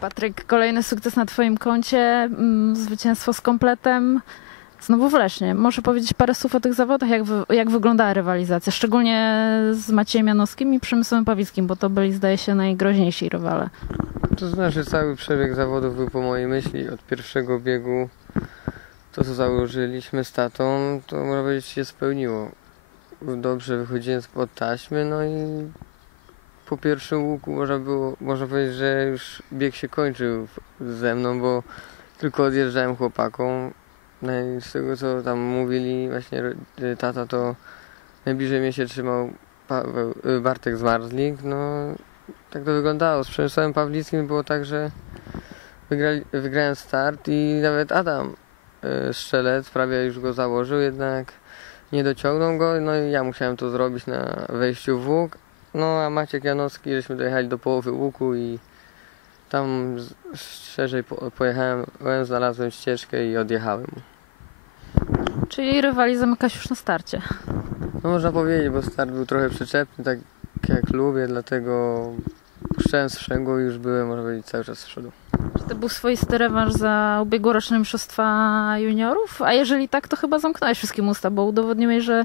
Patryk, kolejny sukces na Twoim koncie, mm, zwycięstwo z kompletem. Znowu w Lesznie. Może powiedzieć parę słów o tych zawodach, jak, wy, jak wyglądała rywalizacja, szczególnie z Maciejem Janowskim i Przemysłem Pawickim, bo to byli, zdaje się, najgroźniejsi rywale. To znaczy cały przebieg zawodów był po mojej myśli od pierwszego biegu. To co założyliśmy z tatą, to można powiedzieć się spełniło. Dobrze wychodziłem spod taśmy, no i po pierwszym łuku można było, można powiedzieć, że już bieg się kończył ze mną, bo tylko odjeżdżałem chłopakom. No i z tego co tam mówili właśnie y, tata, to najbliżej mnie się trzymał Paweł, y, Bartek Zmarzlik, no tak to wyglądało. Z Przemysławem Pawlickim było tak, że wygrali, wygrałem start i nawet Adam y, Strzelec prawie już go założył, jednak nie dociągnął go, no i ja musiałem to zrobić na wejściu w łuk. No a Maciek Janowski, żeśmy dojechali do połowy łuku i tam z- szerzej po, pojechałem, znalazłem ścieżkę i odjechałem. Czyli rywali zamykasz już na starcie. No można powiedzieć, bo start był trochę przyczepny, tak jak lubię, dlatego puszczałem sprzęgło i już byłem, można powiedzieć, cały czas z przodu. To był swoisty rewanż za ubiegłoroczne mistrzostwa juniorów? A jeżeli tak, to chyba zamknąłeś wszystkim usta, bo udowodniłeś, że,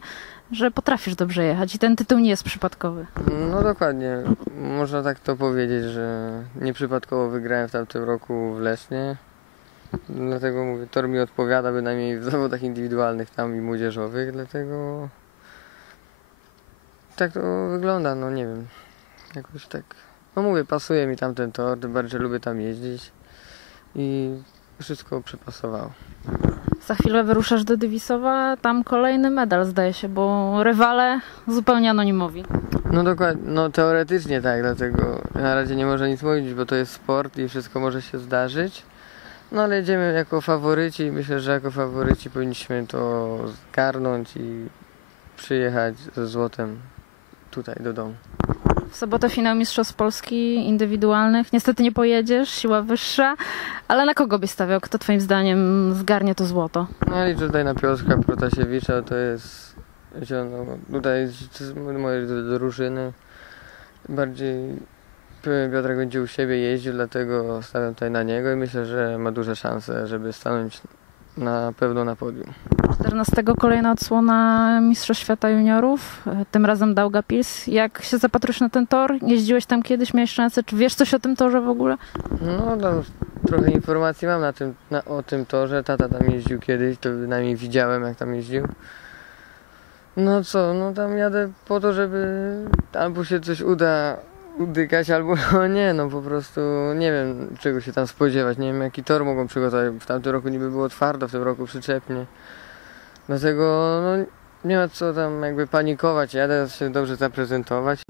że potrafisz dobrze jechać i ten tytuł nie jest przypadkowy. No dokładnie, można tak to powiedzieć, że nieprzypadkowo wygrałem w tamtym roku w Lesznie. Dlatego mówię, tor mi odpowiada bynajmniej w zawodach indywidualnych tam i młodzieżowych, dlatego tak to wygląda, no nie wiem, jakoś tak. No mówię, pasuje mi tamten tor, tym bardziej lubię tam jeździć i wszystko przypasowało. Za chwilę wyruszasz do Dywisowa, tam kolejny medal zdaje się, bo rywale zupełnie anonimowi. No dokładnie, no teoretycznie tak, dlatego na razie nie można nic mówić, bo to jest sport i wszystko może się zdarzyć. No ale jedziemy jako faworyci i myślę, że jako faworyci powinniśmy to zgarnąć i przyjechać ze złotem tutaj do domu. W sobotę finał Mistrzostw Polski indywidualnych. Niestety nie pojedziesz, siła wyższa, ale na kogo byś stawiał? Kto twoim zdaniem zgarnie to złoto? No i tutaj na Piotrka Protasiewicza to jest ziono, tutaj z mojej drużyny. Bardziej Piotrek będzie u siebie jeździł, dlatego stawiam tutaj na niego i myślę, że ma duże szanse, żeby stanąć na pewno na podium. 14 kolejna odsłona Mistrzostw Świata Juniorów, tym razem Daugavpils. Jak się zapatrujesz na ten tor? Jeździłeś tam kiedyś, miałeś szansę? Czy wiesz coś o tym torze w ogóle? No tam trochę informacji mam na tym, na, o tym torze. Tata tam jeździł kiedyś, to bynajmniej widziałem jak tam jeździł. No co, no tam jadę po to, żeby albo się coś uda udykać, albo nie, no po prostu nie wiem czego się tam spodziewać. Nie wiem jaki tor mogą przygotować. W tamtym roku niby było twardo, w tym roku przyczepnie. Dlatego no, nie ma co tam jakby panikować. Jadę się dobrze zaprezentować.